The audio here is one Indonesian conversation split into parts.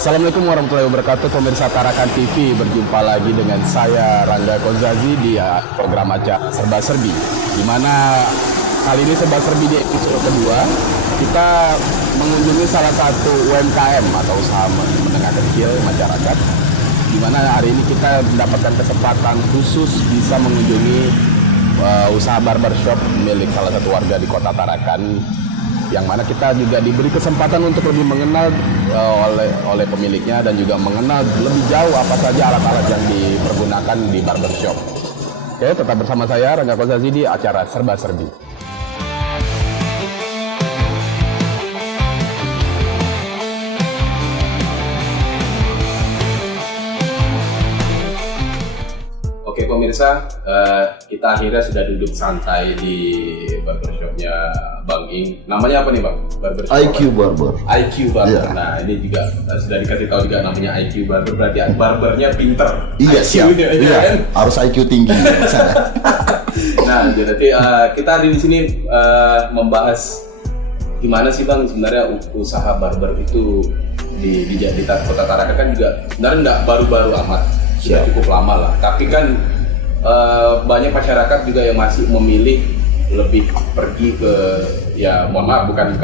Assalamualaikum warahmatullahi wabarakatuh, pemirsa Tarakan TV. Berjumpa lagi dengan saya Rangga Kozazi di program acara Serba Serbi, di mana kali ini Serba Serbi di episode kedua kita mengunjungi salah satu UMKM atau usaha menengah kecil masyarakat, di mana hari ini kita mendapatkan kesempatan khusus bisa mengunjungi usaha barbershop milik salah satu warga di Kota Tarakan, yang mana kita juga diberi kesempatan untuk lebih mengenal oleh pemiliknya dan juga mengenal lebih jauh apa saja alat-alat yang dipergunakan di barbershop. Oke, tetap bersama saya Rangga Kozazi di acara Serba Serbi. Oke pemirsa, kita akhirnya sudah duduk santai di barbershopnya Bang Ing. Namanya apa nih Bang? Barbershop IQ Barber. IQ Barber. Yeah. Nah ini juga sudah dikasih tahu juga namanya IQ Barber, berarti barbernya pinter. Iya, siap. Iya, kan? Harus IQ tinggi. Nah jadi kita hari di sini membahas gimana sih Bang sebenarnya usaha barber itu di Kota Tarakan kan juga sebenarnya nggak baru-baru amat. Sudah cukup lama lah, tapi kan banyak masyarakat juga yang masih memilih lebih pergi ke, ya mohon maaf bukan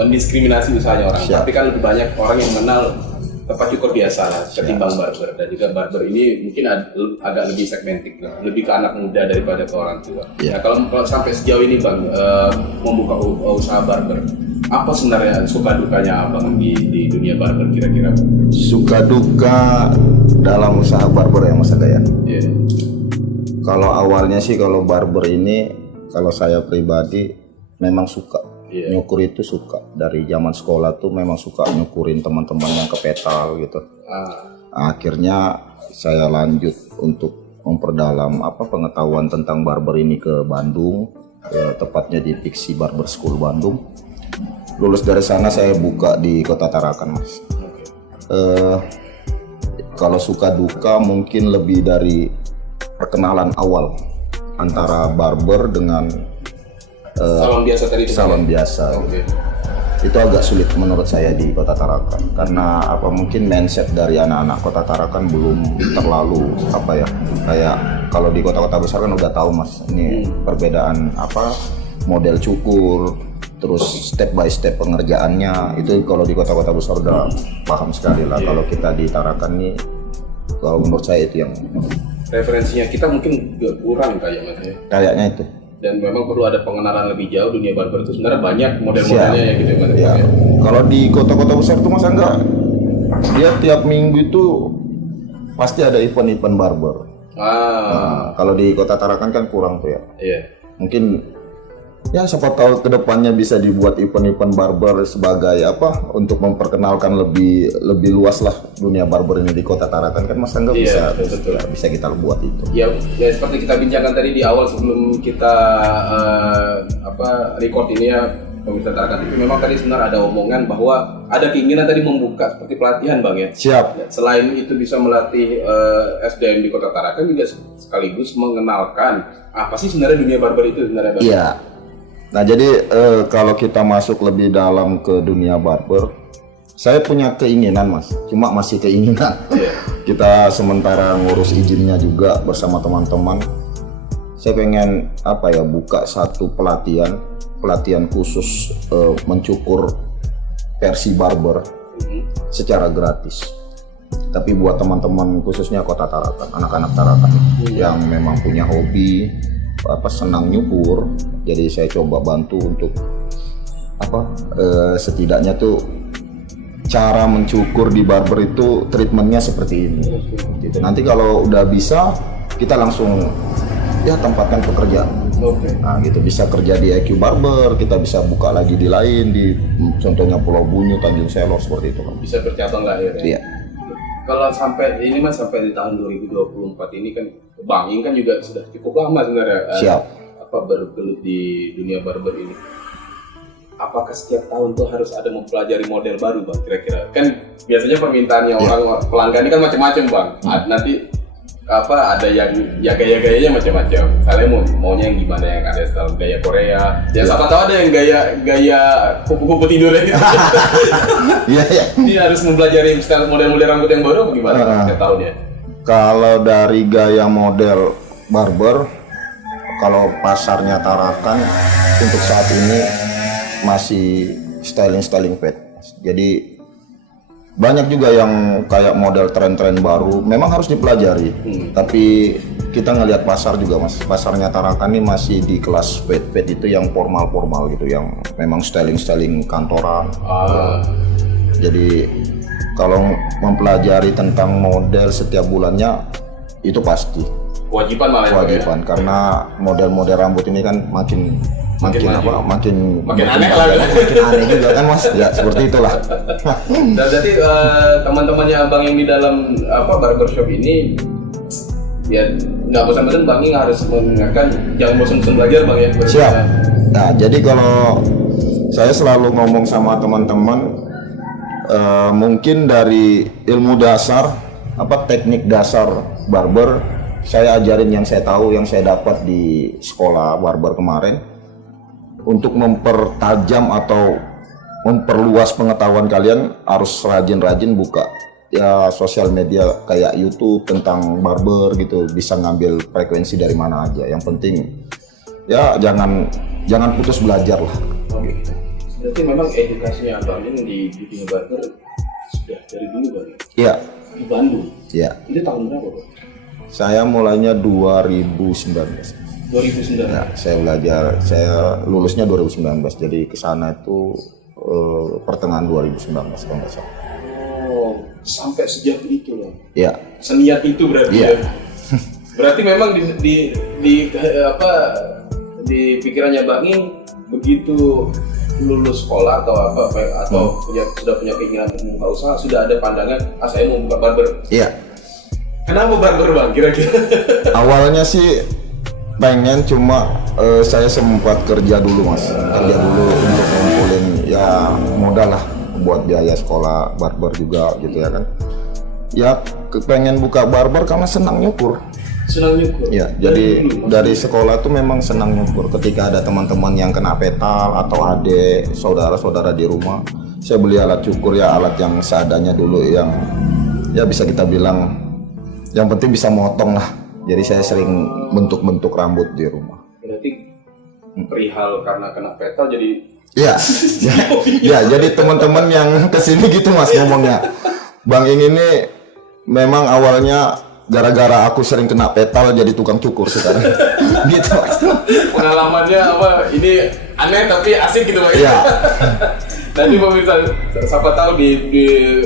mendiskriminasi usahanya orang, tapi kan lebih banyak orang yang mengenal tempat cukur biasa lah ketimbang barber, dan juga barber ini mungkin agak lebih segmentik, lebih ke anak muda daripada ke orang tua. Nah kalau sampai sejauh ini Bang membuka usaha barber, apa sebenarnya suka dukanya Abang di dunia barber kira-kira? Suka duka dalam usaha barber yang Mas Aga ya? Yeah. Kalau awalnya sih kalau barber ini, kalau saya pribadi memang suka. Nyukur itu suka. Dari zaman sekolah tuh memang suka nyukurin teman-teman yang kepetal gitu. Akhirnya saya lanjut untuk memperdalam pengetahuan tentang barber ini ke Bandung, tepatnya di Pixie Barber School Bandung. Lulus dari sana saya buka di Kota Tarakan, Mas. Kalau suka duka mungkin lebih dari perkenalan awal antara barber dengan salon biasa tadi. Salon biasa. Itu agak sulit menurut saya di Kota Tarakan, karena mungkin mindset dari anak-anak Kota Tarakan belum terlalu kayak kalau di kota-kota besar kan udah tahu Mas, ini perbedaan model cukur, terus step by step pengerjaannya itu kalau di kota-kota besar udah paham sekali lah. Kalau kita di Tarakan nih, kalau menurut saya itu yang referensinya kita mungkin juga kurang kayaknya itu. Dan memang perlu ada pengenalan lebih jauh. Dunia barber itu sebenarnya banyak model-modelnya ya gitu ya. Kalau di kota-kota besar tuh Mas Angga, dia tiap minggu itu pasti ada event-event barber. Nah, kalau di Kota Tarakan kan kurang tuh ya. Mungkin ya siapa tahu kedepannya bisa dibuat event-event barber sebagai untuk memperkenalkan lebih luas lah dunia barber ini di Kota Tarakan kan Mas Angga. Bisa kita buat itu. Ya seperti kita bincangkan tadi di awal sebelum kita record ini ya pemirsa Tarakan TV, memang tadi sebenarnya ada omongan bahwa ada keinginan tadi membuka seperti pelatihan Bang ya. Siap. Selain itu bisa melatih SDM di Kota Tarakan, juga sekaligus mengenalkan apa sih sebenarnya dunia barber itu sebenarnya Bang. Iya. Nah jadi kalau kita masuk lebih dalam ke dunia barber, saya punya keinginan Mas, cuma masih keinginan. Kita sementara ngurus izinnya juga bersama teman-teman. Saya pengen buka satu pelatihan khusus mencukur versi barber secara gratis. Tapi buat teman-teman khususnya Kota Tarakan, anak-anak Tarakan yang memang punya hobi senang nyukur, jadi saya coba bantu untuk setidaknya tuh cara mencukur di barber itu treatmentnya seperti ini. Gitu. Nanti kalau udah bisa kita langsung tempatkan pekerjaan. Nah gitu, bisa kerja di IQ Barber, kita bisa buka lagi di lain, di contohnya Pulau Bunyu, Tanjung Selor seperti itu kan. Bisa bercabang lah ya. Iya. Kalau sampai ini Mas, sampai di tahun 2024 ini kan Bang Ing kan juga sudah cukup lama sebenarnya. Siap. Bergelut di dunia barber ini. Apakah setiap tahun tuh harus ada mempelajari model baru Bang kira-kira? Kan biasanya permintaannya orang pelanggan ini kan macam-macam Bang. Nanti apa ada yang ya gaya-gayanya macam-macam. Misalnya maunya yang gimana, yang ada style gaya Korea. Ya siapa tahu ada yang gaya kupu-kupu tidur ya. Iya iya. Dia harus mempelajari style model-model rambut yang baru apa gimana setiap tahunnya. Kalau dari gaya model barber, kalau pasarnya Tarakan untuk saat ini masih styling fade. Jadi banyak juga yang kayak model tren-tren baru, memang harus dipelajari. Tapi kita ngelihat pasar juga mas, pasarnya Tarakan ini masih di kelas fade itu yang formal gitu, yang memang styling kantoran. Jadi kalau mempelajari tentang model setiap bulannya itu pasti Kewajiban malah kewajiban, karena model-model rambut ini kan makin Makin aneh lah. makin aneh juga kan mas, ya seperti itulah. Dan berarti teman-temannya abang yang di dalam barbershop ini ya nggak bosan-bosan bang, harus mengingatkan jangan bosan-bosan belajar bang ya. Siap. Nah jadi kalau saya selalu ngomong sama teman-teman, mungkin dari ilmu dasar, teknik dasar barber, saya ajarin yang saya tahu, yang saya dapat di sekolah barber kemarin, untuk mempertajam atau memperluas pengetahuan kalian harus rajin-rajin buka ya sosial media kayak YouTube tentang barber gitu, bisa ngambil frekuensi dari mana aja. Yang penting ya jangan putus belajar lah. Oke. Berarti memang edukasinya abang ini di dunia barber sudah dari dulu bang? Iya. Di Bandung? Iya. Itu tahun berapa bang? Saya mulainya 2019. 2009. Ya, saya lulusnya 2019. Jadi ke sana itu pertengahan 2019 kalau nggak salah. Oh, sampai sejak itu loh. Iya. Seniat itu berarti Iya. ya. Berarti memang di pikirannya Bang In begitu lulus sekolah atau sudah punya keinginan untuk membuka usaha, sudah ada pandangan saya mau buka barber. Iya. Kenapa barber Bang kira-kira? Awalnya sih pengen, cuma saya sempat kerja dulu mas, untuk ngumpulin ya modal lah buat biaya sekolah barber juga gitu ya kan. Ya pengen buka barber karena senang nyukur. Senang nyukur? Ya, jadi dari sekolah tuh memang senang nyukur. Ketika ada teman-teman yang kena petal atau adik, saudara-saudara di rumah, saya beli alat cukur ya, alat yang seadanya dulu, yang ya bisa kita bilang yang penting bisa motong lah. Jadi saya sering bentuk-bentuk rambut di rumah. Berarti perihal karena kena petal jadi... Iya, ya, jadi teman-teman yang kesini gitu mas ngomongnya. Bang Ing ini memang awalnya gara-gara aku sering kena petal jadi tukang cukur sekarang. Gitu mas. Pengalamannya ini aneh tapi asik gitu Pak. Iya. Nanti pemirsa, siapa tahu di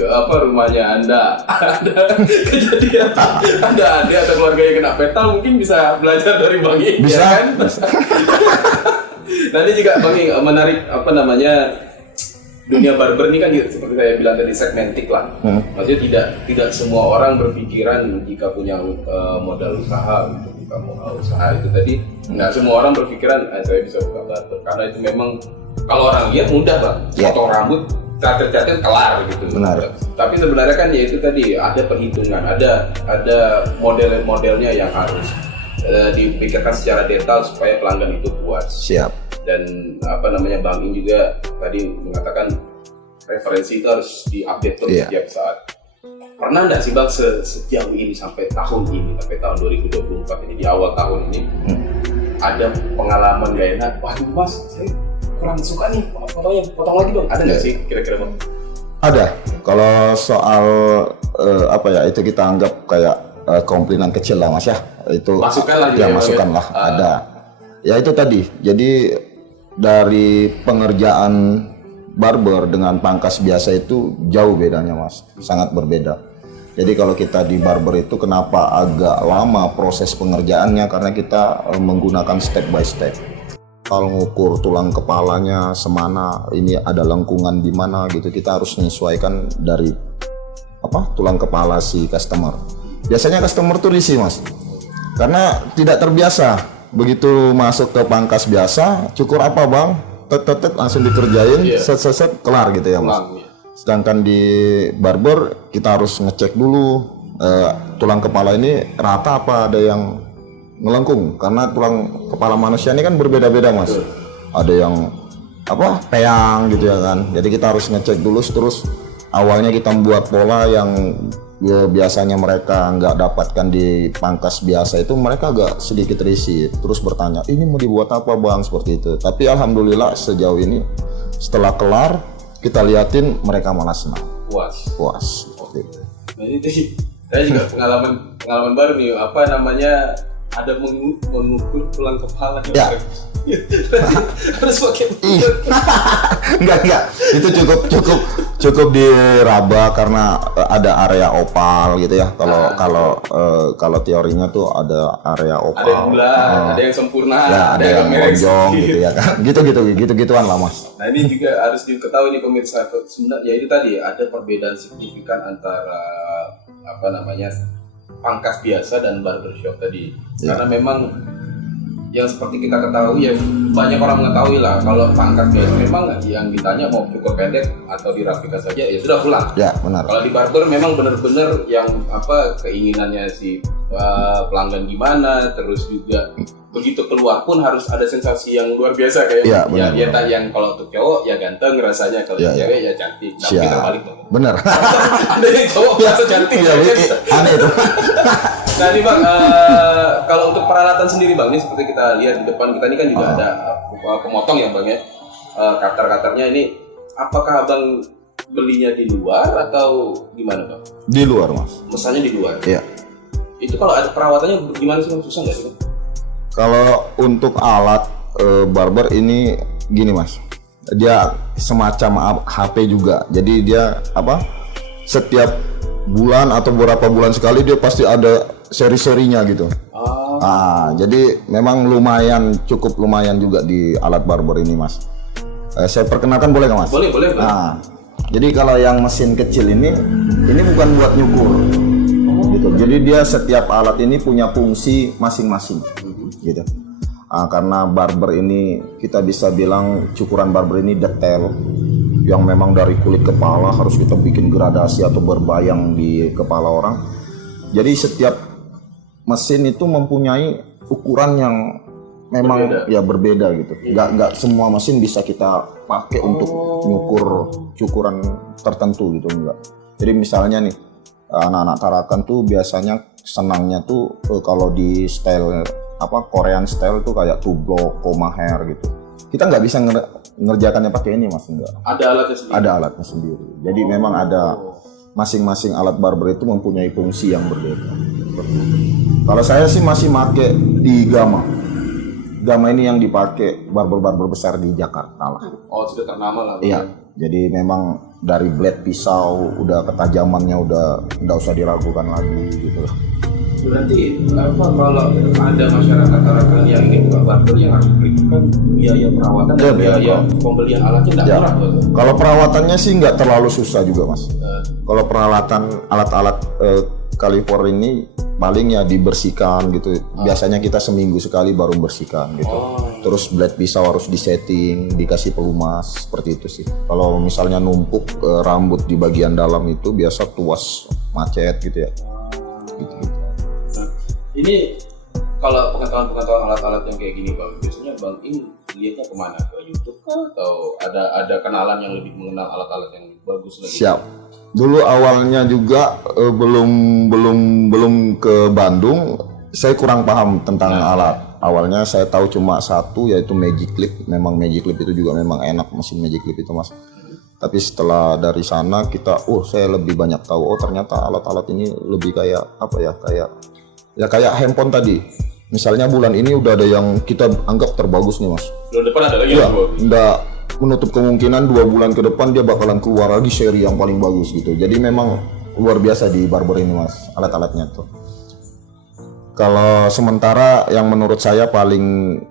rumahnya Anda ada kejadian, ada adik atau keluarga yang kena petal, mungkin bisa belajar dari Bang In. Bisa. Ya kan? Nanti juga Bang In menarik dunia barber ini kan seperti saya bilang tadi segmentik lah. Maksudnya tidak semua orang berpikiran jika punya modal usaha untuk buka modal usaha itu tadi, nggak semua orang berpikiran saya bisa buka barber, karena itu memang kalau orang lihat mudah Bang, potong rambut, catet kelar gitu. Benar. Tapi sebenarnya kan ya itu tadi ada perhitungan, ada model-modelnya yang harus dipikirkan secara detail supaya pelanggan itu puas. Siap. Dan Bang In juga tadi mengatakan referensi itu harus diupdate terus setiap saat. Pernah nggak sih Bang sejauh ini sampai tahun 2024 ini, di awal tahun ini ada pengalaman gak enak? Waduh Mas, saya kurang suka nih fotonya, potong lagi dong. Ada nggak sih kira-kira Bang? Ada. Kalau soal itu kita anggap kayak komplainan kecil lah mas ya. Itu masukan lah. Ya masukan lah. Ada. Ya itu tadi. Jadi dari pengerjaan barber dengan pangkas biasa itu jauh bedanya mas. Sangat berbeda. Jadi kalau kita di barber itu kenapa agak lama proses pengerjaannya, karena kita menggunakan step by step. Kalau ngukur tulang kepalanya semana, ini ada lengkungan di mana gitu, kita harus menyesuaikan dari tulang kepala si customer. Biasanya customer tuh risih mas, karena tidak terbiasa. Begitu masuk ke pangkas biasa, cukur apa bang, tet langsung dikerjain, set kelar gitu ya mas. Sedangkan di barber kita harus ngecek dulu tulang kepala ini rata apa ada yang melengkung? Karena tulang kepala manusia ini kan berbeda-beda mas. Ada yang apa peyang gitu ya kan. Jadi kita harus ngecek dulu, terus awalnya kita membuat pola yang ya, biasanya mereka nggak dapatkan di pangkas biasa itu, mereka agak sedikit risih, terus bertanya ini mau dibuat apa bang, seperti itu. Tapi alhamdulillah sejauh ini setelah kelar kita liatin mereka malah senang, puas seperti itu. Nah ini saya juga pengalaman baru nih, apa namanya, ada mengukur tulang kepala ya. Harus pakai enggak itu cukup diraba karena ada area opal gitu ya. Kalau teorinya tuh ada area opal, ada yang bulat, ada yang sempurna, ya, ada yang lonjong gitu ya kan. Gituan lah mas. Nah ini juga harus diketahui nih pemirsa, sebenarnya ya itu tadi ada perbedaan signifikan antara apa namanya pangkas biasa dan barbershop tadi, karena memang yang seperti kita ketahui ya, banyak orang mengetahui lah kalau pangkas biasa memang yang ditanya mau cukur pendek atau dirapikan saja ya sudah pulang. Ya benar. Kalau di barber memang benar-benar yang apa keinginannya si pelanggan gimana, terus juga begitu keluar pun harus ada sensasi yang luar biasa kayak ya yang kalau untuk cowok ya ganteng rasanya, kalau cewek ya cantik, tapi terbalik dong. Benar. Ada yang cowok merasa cantik ya, aneh itu. Nah ini bang, kalau untuk peralatan sendiri bang, ini seperti kita lihat di depan kita ini kan juga ada pemotong ya bang ya, cutter-cutternya ini, apakah abang belinya di luar atau gimana bang? Di luar mas. Mesannya di luar? Iya. Itu kalau ada perawatannya gimana sih bang, susah nggak sih bang? Kalau untuk alat barber ini gini mas, dia semacam HP juga, jadi dia apa setiap bulan atau beberapa bulan sekali dia pasti ada seri-serinya gitu. Jadi memang cukup lumayan juga di alat barber ini mas. Saya perkenalkan boleh nggak mas? Boleh. Nah, jadi kalau yang mesin kecil ini bukan buat nyukur gitu. Jadi dia setiap alat ini punya fungsi masing-masing gitu. Karena barber ini kita bisa bilang cukuran barber ini detail, yang memang dari kulit kepala harus kita bikin gradasi atau berbayang di kepala orang. Jadi setiap mesin itu mempunyai ukuran yang memang berbeda gitu. Nggak semua mesin bisa kita pakai untuk nyukur cukuran tertentu gitu, enggak. Jadi misalnya nih anak-anak Tarakan tuh biasanya senangnya tuh kalau di style Korean style tuh kayak tublok, koma hair gitu. Kita nggak bisa ngerjakannya pakai ini mas, enggak. Ada alatnya sendiri. Jadi memang ada masing-masing alat barber itu mempunyai fungsi yang berbeda. Kalau saya sih masih pakai di Gama. Gama ini yang dipakai barber-barber besar di Jakarta lah. Oh, sudah ternama lah. Iya. Jadi memang dari blade pisau udah ketajamannya udah nggak usah diragukan lagi gitu. Berarti kalau ada masyarakat Tarakan yang ingin buka barber yang harus berikan biaya perawatan dan biaya pembelian alatnya tidak murah bang? Kalau perawatannya sih nggak terlalu susah juga mas. Kalau peralatan alat-alat California ini paling ya dibersihkan gitu. Biasanya kita seminggu sekali baru bersihkan gitu. Terus blade pisau harus disetting, dikasih pelumas, seperti itu sih. Kalau misalnya numpuk rambut di bagian dalam itu biasa tuas macet gitu ya. Gitu. Nah, ini kalau pengetahuan alat-alat yang kayak gini bang, biasanya bang Im lihatnya kemana? Ke YouTube kah? Atau ada kenalan yang lebih mengenal alat-alat yang bagus lagi? Siap. Dulu awalnya juga belum ke Bandung, saya kurang paham tentang alat. Awalnya saya tahu cuma satu, yaitu Magic Clip. Memang Magic Clip itu juga memang enak, mesin Magic Clip itu mas. Tapi setelah dari sana saya lebih banyak tahu. Oh ternyata alat-alat ini lebih kayak kayak handphone tadi. Misalnya bulan ini udah ada yang kita anggap terbagus nih mas. Bulan depan ada lagi nggak menutup kemungkinan 2 bulan ke depan dia bakalan keluar lagi seri yang paling bagus gitu. Jadi memang luar biasa di barber ini mas, alat-alatnya tuh. Kalau sementara yang menurut saya paling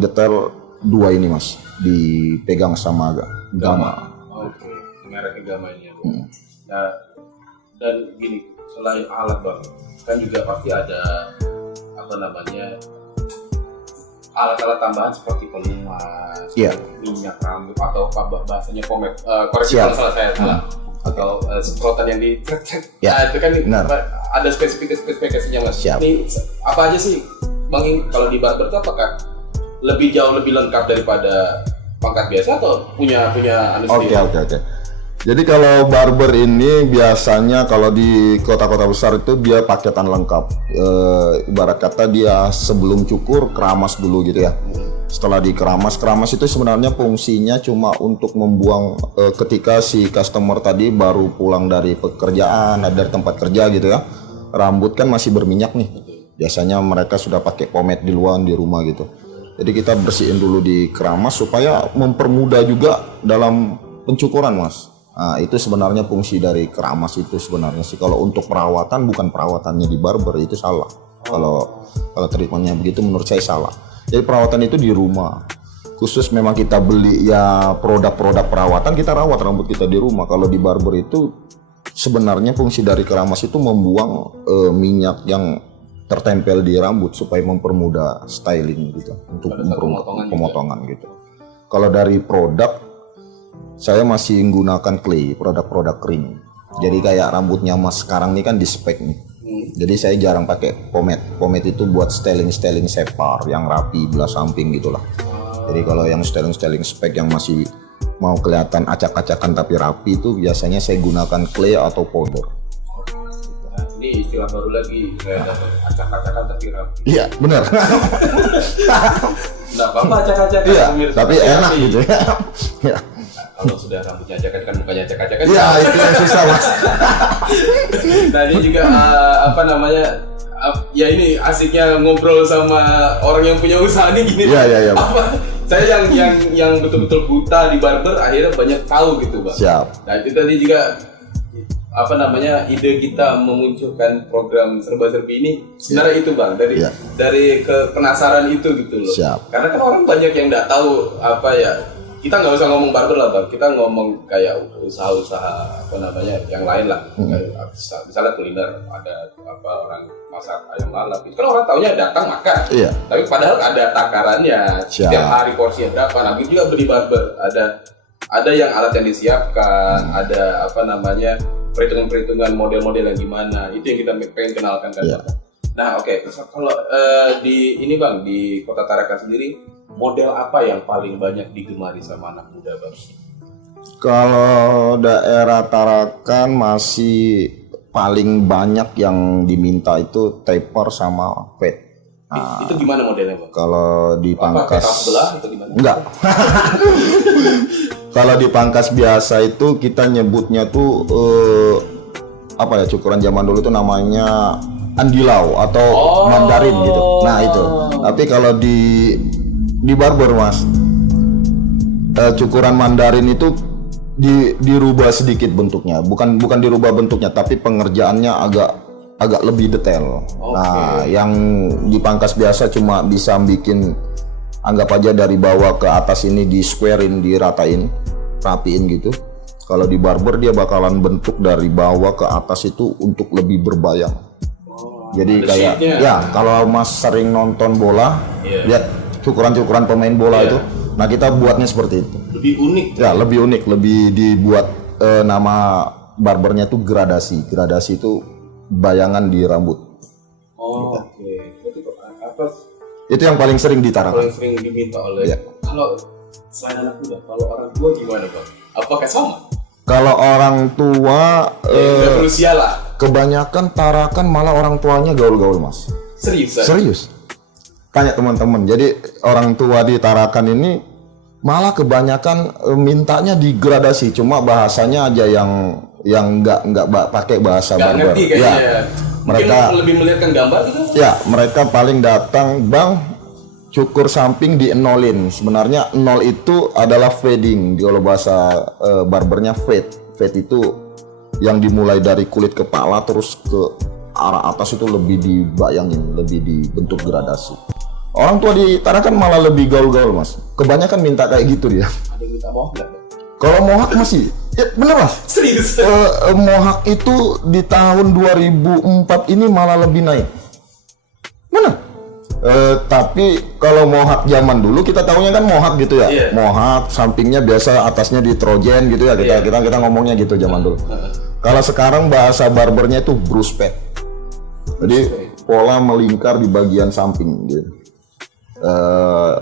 detail 2 ini mas, dipegang sama Gama. Oke, merek Gama ini ya. Nah, dan gini, selain alat bang, kan juga pasti ada alat-alat tambahan seperti pelumas, minyak rambut atau bahasanya pomade. Koreksi kalau salah saya salah. atau semprotan yang di Ya, nah, itu kan benar. ada spesifikasinya Mas. Siap. Ini apa aja sih Bang kalau di barber itu apakah jauh lebih lengkap daripada pangkat biasa atau punya anu sendiri? Oke. Jadi kalau barber ini biasanya kalau di kota-kota besar itu dia paketan lengkap. Ibarat kata dia sebelum cukur keramas dulu gitu ya. Setelah dikeramas, keramas itu sebenarnya fungsinya cuma untuk membuang ketika si customer tadi baru pulang dari pekerjaan, dari tempat kerja gitu ya. Rambut kan masih berminyak nih. Biasanya mereka sudah pakai pomade di luar di rumah gitu. Jadi kita bersihin dulu di keramas supaya mempermudah juga dalam pencukuran, Mas. Nah, itu sebenarnya fungsi dari keramas itu sebenarnya sih. Kalau untuk perawatan, bukan perawatannya di barber, itu salah. Kalau treatmentnya begitu menurut saya salah. Jadi perawatan itu di rumah. Khusus memang kita beli ya produk-produk perawatan, kita rawat rambut kita di rumah. Kalau di barber itu sebenarnya fungsi dari keramas itu membuang minyak yang tertempel di rambut supaya mempermudah styling gitu, untuk pemotongan gitu. Kalau dari produk, saya masih menggunakan clay, produk-produk kering. Jadi kayak rambutnya Mas sekarang ini kan di spek nih. Jadi saya jarang pakai pomade. Pomade itu buat styling separ yang rapi belah samping gitulah. Jadi kalau yang styling spek yang masih mau kelihatan acak-acakan tapi rapi itu biasanya saya gunakan clay atau powder. Ini istilah baru lagi, acak-acakan tapi rapi. Iya, benar. Nggak apa-apa acak-acakan. Iya, tapi enak gitu ya. Ya. Kalau sudah rambutnya acak kan mukanya acak-acakan. Iya, itu yang susah Mas. Nah ini juga ya ini asiknya ngobrol sama orang yang punya usaha nih gini. Iya. Saya yang betul-betul buta di barber akhirnya banyak tahu gitu Bang. Siap. Nah itu tadi juga ide kita memunculkan program serba-serbi ini sebenarnya itu Bang dari penasaran itu gitu loh. Siap. Karena kan orang banyak yang nggak tahu kita nggak usah ngomong barber lah Bang, kita ngomong kayak usaha-usaha yang lain lah. Misalnya kuliner, ada orang masak ayam lalap, kan orang taunya datang makan. Iya. Tapi padahal ada takarannya, setiap hari porsinya berapa. Nah itu juga beli barber, ada yang alat yang disiapkan, ada perhitungan model-model yang gimana, itu yang kita pengen kenalkan kan. Iya. Nah oke. Kalau di ini Bang, di Kota Tarakan sendiri, model apa yang paling banyak digemari sama anak muda Bang? Kalau daerah Tarakan masih paling banyak yang diminta itu taper sama fade. Nah, itu gimana modelnya Bang? Kalau di pangkas sebelah itu gimana? Enggak. Kalau di pangkas biasa itu kita nyebutnya tuh cukuran zaman dulu tuh namanya andilau atau mandarin gitu. Nah itu. Tapi kalau di barber Mas, cukuran mandarin itu dirubah sedikit bentuknya, bukan dirubah bentuknya, tapi pengerjaannya agak lebih detail. Nah, yang di pangkas biasa cuma bisa bikin, anggap aja dari bawah ke atas ini di squarein, diratain, rapiin gitu. Kalau di barber dia bakalan bentuk dari bawah ke atas itu untuk lebih berbayang. Jadi kayak kalau Mas sering nonton bola, lihat cukuran-cukuran pemain bola itu. Nah, kita buatnya seperti itu. Lebih unik. Ya, lebih unik, lebih dibuat nama barbernya tuh gradasi. Gradasi itu bayangan di rambut. Oke. Itu yang paling sering ditarakan. Paling sering diminta oleh. Kalau selain anak muda, kalau orang tua gimana Bang? Apakah sama? Kalau orang tua berusia lah. Kebanyakan Tarakan malah orang tuanya gaul-gaul Mas. Serius. Tanya teman-teman. Jadi orang tua di Tarakan ini malah kebanyakan mintanya digradasi, cuma bahasanya aja yang nggak pakai bahasa barber. Ngerti kayaknya. Mereka lebih melihatkan gambar gitu. Ya, mereka paling datang, Bang, cukur samping di enolin. Sebenarnya nol itu adalah fading. Kalau bahasa barbernya fade. Fade itu yang dimulai dari kulit kepala terus ke arah atas itu lebih dibayangin, lebih dibentuk gradasi. Orang tua di Tarakan malah lebih gaul-gaul Mas. Kebanyakan minta kayak gitu dia. Ada yang minta mohak nggak? Kalau mohak masih, ya bener Mas. Serius? Mohak itu di tahun 2004 ini malah lebih naik. Mana? Tapi kalau mohawk zaman dulu kita tahunya kan mohawk gitu ya. Iya. Mohawk sampingnya biasa, atasnya di trojen gitu ya. Kita ngomongnya gitu zaman dulu. Kalau sekarang bahasa barbernya itu brush pad. Jadi pola melingkar di bagian samping gitu.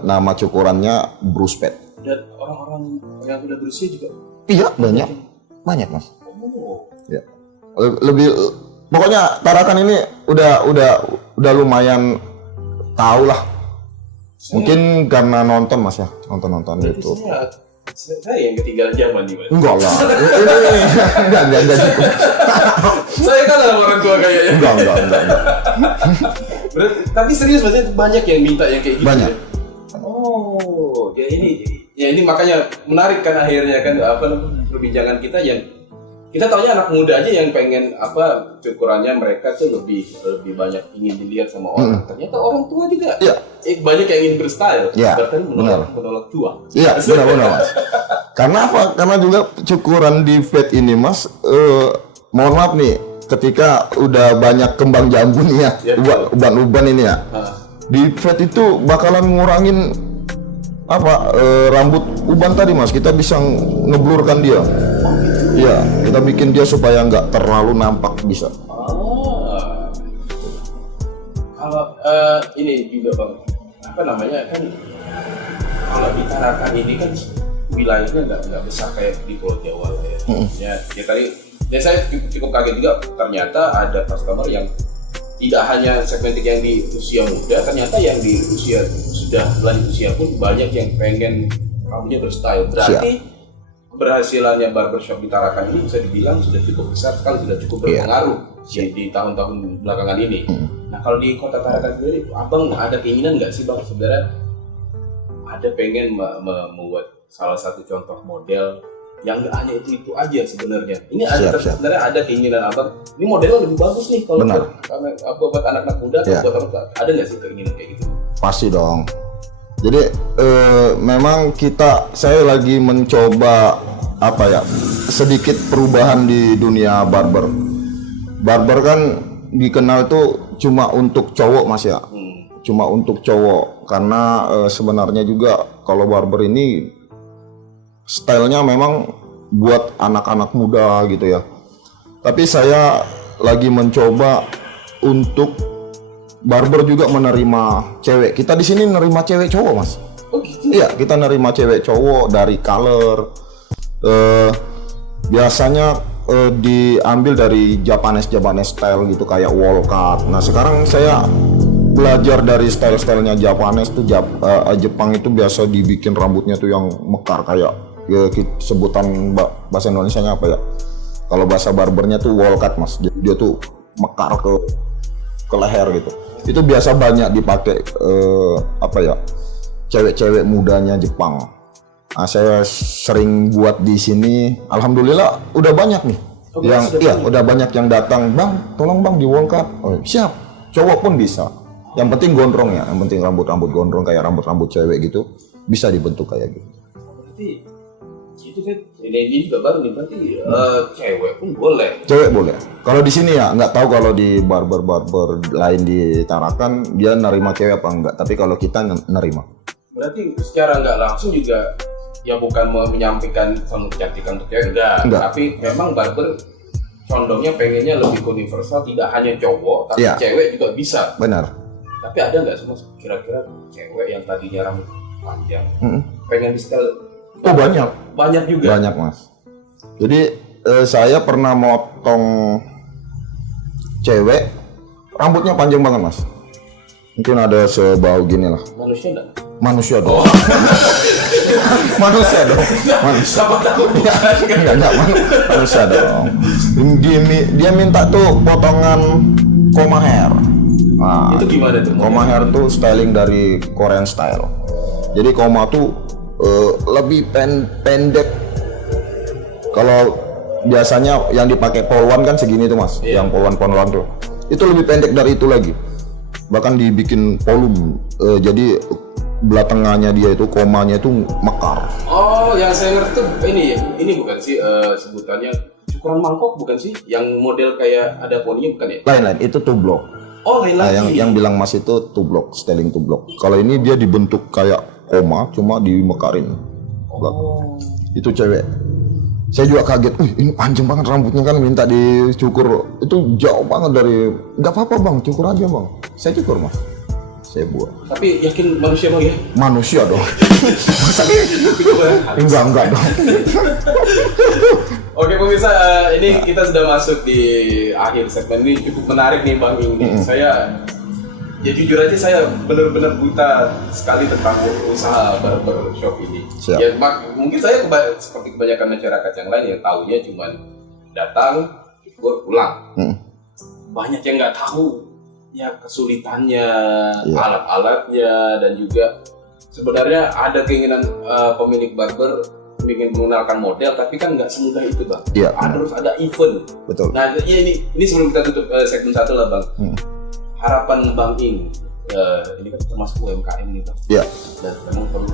Nama cukurannya brush pad. Dan orang-orang yang udah berusia juga. Iya, banyak Mas. Oh. Ya. Lebih pokoknya Tarakan ini udah lumayan tahu lah. Mungkin karena nonton Mas ya, nonton itu. Saya yang ketinggalan zaman nih, Mas. Enggak lah. Ini enggak gitu. Saya kan orang tua kayaknya. Enggak. Berarti, tapi serius maksudnya banyak yang minta yang kayak gitu. Banyak. Ya? Oh, ini makanya menarik kan akhirnya kan perbincangan kita yang kita taunya anak muda aja yang pengen cukurannya mereka tuh lebih banyak ingin dilihat sama orang. Ternyata orang tua juga banyak yang ingin berstyle. Berarti menolak tua. Iya, benar Mas. Karena apa? Karena juga cukuran di fade ini Mas, mohon maaf nih, ketika udah banyak kembang jambu nih ya, uban-uban ini ya. Di fade itu bakalan ngurangin rambut uban tadi Mas. Kita bisa ngeblurkan dia. Iya, kita bikin dia supaya nggak terlalu nampak bisa. Kalau ini juga Bang, kan kalau di Tarakan ini kan wilayahnya nggak besar kayak di Pulau Jawa lah ya. Saya cukup kaget juga ternyata ada customer yang tidak hanya segmentik yang di usia muda, ternyata yang di usia sudah lanjut usia pun banyak yang pengen rambutnya berstyle. Berarti keberhasilannya barbershop di Tarakan ini bisa dibilang sudah cukup besar sekali, sudah cukup berpengaruh di tahun-tahun belakangan ini. Nah kalau di kota Tarakan sendiri, Abang ada keinginan nggak sih Bang sebenarnya ada pengen membuat salah satu contoh model yang nggak hanya itu aja sebenarnya. Ini sebenarnya ada keinginan Abang, ini modelnya lebih bagus nih kalau buat anak-anak muda, buat orang ada nggak sih keinginan kayak gitu? Pasti dong. Jadi memang saya lagi mencoba sedikit perubahan di dunia barber. Barber kan dikenal itu cuma untuk cowok Mas ya, cuma untuk cowok karena sebenarnya juga kalau barber ini stylenya memang buat anak-anak muda gitu ya. Tapi saya lagi mencoba untuk barber juga menerima cewek. Kita di sini nerima cewek cowok Mas. Oh gitu? Iya, kita nerima cewek cowok dari color. Biasanya diambil dari Japanese style gitu kayak wall cut. Nah sekarang saya belajar dari stylenya Japanese tuh Jepang itu biasa dibikin rambutnya tuh yang mekar kayak sebutan bahasa Indonesianya apa ya? Kalau bahasa barbernya tuh wall cut Mas. Jadi dia tuh mekar ke leher gitu. Itu biasa banyak dipakai cewek-cewek mudanya Jepang. Nah, saya sering buat di sini. Alhamdulillah udah banyak nih. Udah banyak yang datang, Bang, tolong Bang di wall cut. Oh, siap. Cowok pun bisa. Yang penting gondrong ya, yang penting rambut gondrong kayak rambut cewek gitu bisa dibentuk kayak gitu. Berarti itu kan ini juga baru nih, berarti cewek pun boleh. Cewek boleh. Kalau di sini ya nggak tahu kalau di barber lain di Tarakan dia nerima cewek apa enggak. Tapi kalau kita nerima. Berarti secara nggak langsung juga ya bukan menyampaikan kecantikan untuk cewek enggak. Tapi memang barber condongnya pengennya lebih universal, tidak hanya cowok tapi cewek juga bisa. Benar. Tapi ada nggak semua kira-kira cewek yang tadinya rambut panjang pengen di style? Oh banyak. Banyak juga. Banyak Mas. Jadi saya pernah motong cewek rambutnya panjang banget Mas. Mungkin ada sebau gini lah. Manusia enggak? Manusia dong. Manusia dong. Manusia. Enggak, manusia dong. Dia minta tuh potongan koma hair. Nah, itu gimana tuh? Koma hair tuh styling dari Korean style. Jadi koma tuh lebih pendek. Kalau biasanya yang dipakai polwan kan segini tuh Mas, yang polwan tuh. Itu lebih pendek dari itu lagi. Bahkan dibikin volume. Jadi belah tengahnya dia itu komanya itu mekar. Oh, yang saya ngerti tuh ini bukan sih sebutannya cukuran mangkok bukan sih? Yang model kayak ada poninya bukan ya? Lain, itu tublok. Oh, lain Nah, lagi. yang bilang Mas itu tublok, styling tublok. Kalau ini dia dibentuk kayak koma, cuma dimekarin. Oh. Itu cewek. Saya juga kaget, ini panjang banget rambutnya kan, minta dicukur. Itu jauh banget dari, nggak apa-apa bang, cukur aja bang. Saya cukur mas, saya buat. Tapi yakin manusia bang ya? Manusia dong. Coba. enggak dong. Oke pemirsa, ini kita sudah masuk di akhir segmen ini, cukup menarik nih Bang ini. Saya, ya jujur aja saya benar-benar buta sekali tentang usaha barbershop ini. Siap. Ya mungkin saya seperti kebanyakan masyarakat yang lain yang tahunya cuma datang, cukur, pulang. Banyak yang nggak tahu ya kesulitannya, alat-alatnya, dan juga sebenarnya ada keinginan pemilik barber ingin mengenalkan model, tapi kan nggak semudah itu bang. Iya. Harus ada event. Betul. Nah ini sebelum kita tutup segmen 1 lah bang. Harapan Bang Ing, ini kan termasuk UMKM nih bang. Iya. Dan memang perlu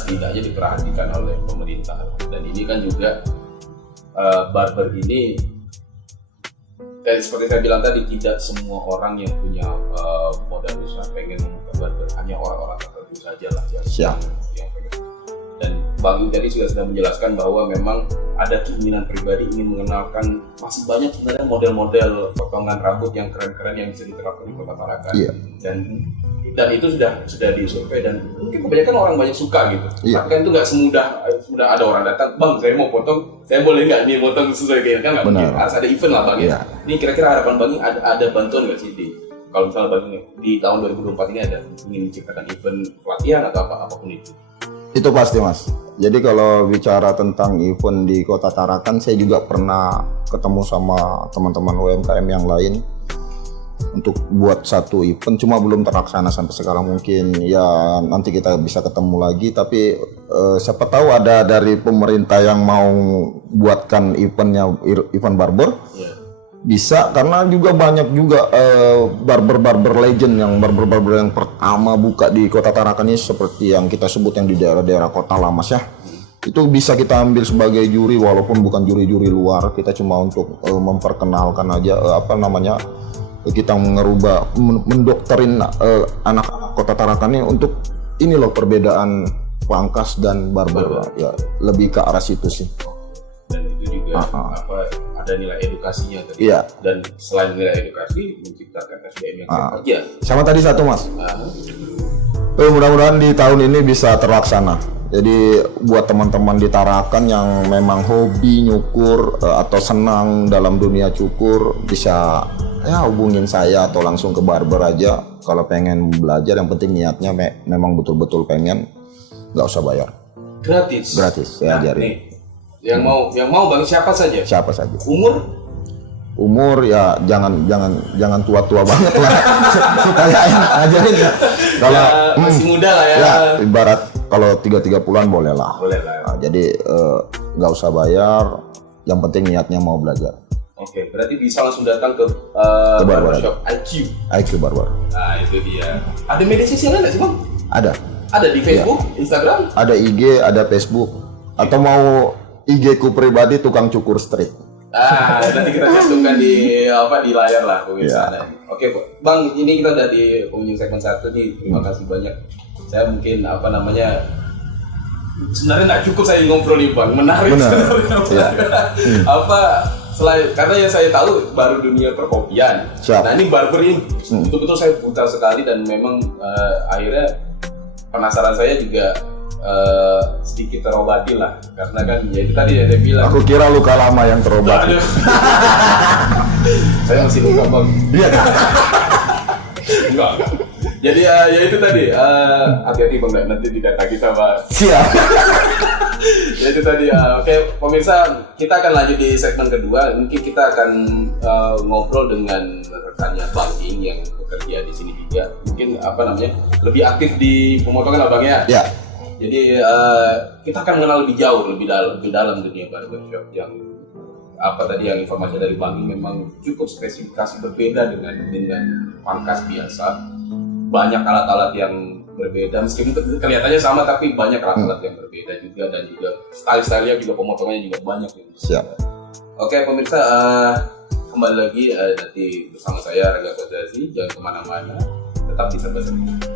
setidaknya diperhatikan oleh pemerintah. Dan ini kan juga barber ini, seperti saya bilang tadi, tidak semua orang yang punya modal usaha pengen membuka barber, hanya orang-orang tertentu saja lah yang pengen. Dan Bang Ing tadi sudah menjelaskan bahwa memang ada keinginan pribadi ingin mengenalkan, masih banyak sebenarnya model-model potongan rambut yang keren-keren yang bisa diterapkan di Kota Tarakan. Iya. Dan itu sudah disurvei dan mungkin kebanyakan orang banyak suka gitu. Iya. Tapi kan itu nggak semudah ada orang datang, bang saya mau potong, saya boleh nggak nih potong sesuai kayak kan nggak mungkin. Harus ada event lah bang ya. Iya. Ini kira-kira harapan Bang Ing ada bantuan nggak sih kalau misalnya Bang Ing di tahun 2024 ini ada ingin menciptakan event pelatihan atau apapun itu? Itu pasti mas. Jadi kalau bicara tentang event di Kota Tarakan, saya juga pernah ketemu sama teman-teman UMKM yang lain untuk buat satu event, cuma belum terlaksana sampai sekarang. Mungkin ya nanti kita bisa ketemu lagi, tapi siapa tahu ada dari pemerintah yang mau buatkan event barber. Yeah. Bisa, karena juga banyak juga barber legend yang barber yang pertama buka di Kota Tarakan ini, seperti yang kita sebut yang di daerah-daerah Kota Lamas ya. Itu bisa kita ambil sebagai juri, walaupun bukan juri-juri luar, kita cuma untuk memperkenalkan aja kita mendoktrin anak Kota Tarakan ini untuk ini loh perbedaan pangkas dan barber. Ya, lebih ke arah situ sih. Dan itu juga ada nilai edukasinya tadi. Iya. Dan selain nilai edukasi, menciptakan SDM yang kerja. Sama tadi satu mas. Mudah-mudahan di tahun ini bisa terlaksana. Jadi buat teman-teman di Tarakan yang memang hobi nyukur atau senang dalam dunia cukur, bisa ya hubungin saya atau langsung ke barber aja. Kalau pengen belajar, yang penting niatnya memang betul-betul pengen, nggak usah bayar. Gratis. Saya ajarin. Nih, yang mau bang siapa saja? Siapa saja. Umur ya jangan tua-tua banget lah. Supaya enak ajarin ya. Kalau masih muda lah ya. Ya, ibarat kalau 3-30-an boleh lah. Boleh lah. Nah, jadi nggak usah bayar, yang penting niatnya mau belajar. Oke, berarti bisa langsung datang ke barbershop IQ Barber. Nah itu dia. Ada media sosial nggak sih bang? Ada di Facebook, Instagram? Ada IG, ada Facebook. Atau mau IG ku pribadi, tukang cukur street. Nanti kita cantumkan di layar lah pemirsa. Yeah. Oke bang, ini kita udah di pengunjung segmen 1 nih. Terima kasih banyak. Saya mungkin sebenarnya nggak cukup saya ngobrol nih bang, menarik. Ya. Selain karena yang saya tahu baru dunia perkopian. Siap. Nah ini barber ini betul-betul saya buta sekali, dan memang akhirnya penasaran saya juga sedikit terobati lah, karena kan ya itu tadi ya saya bilang. Aku kira luka lama yang terobati. Saya masih luka bang. Iya. Enggak. Jadi ya itu tadi, hati-hati bang, nanti didatangi sama. Siap. Ya itu tadi. Oke pemirsa, kita akan lanjut di segmen kedua. Mungkin kita akan ngobrol dengan rekannya Bang Ing yang bekerja di sini juga. Mungkin lebih aktif di pemotongan abang ya. Ya. Jadi kita akan mengenal lebih jauh, lebih dalam dunia barbershop yang yang informasi dari Bang Ing memang cukup spesifikasi berbeda dengan pangkas biasa. Banyak alat-alat yang berbeda, meskipun kelihatannya sama tapi banyak alat-alat yang berbeda juga, dan juga style-stylenya juga, pemotongannya juga banyak. Siap. Oke pemirsa, kembali lagi nanti bersama saya Raga Kodasi. Jangan kemana-mana, tetap di Serba Serbi.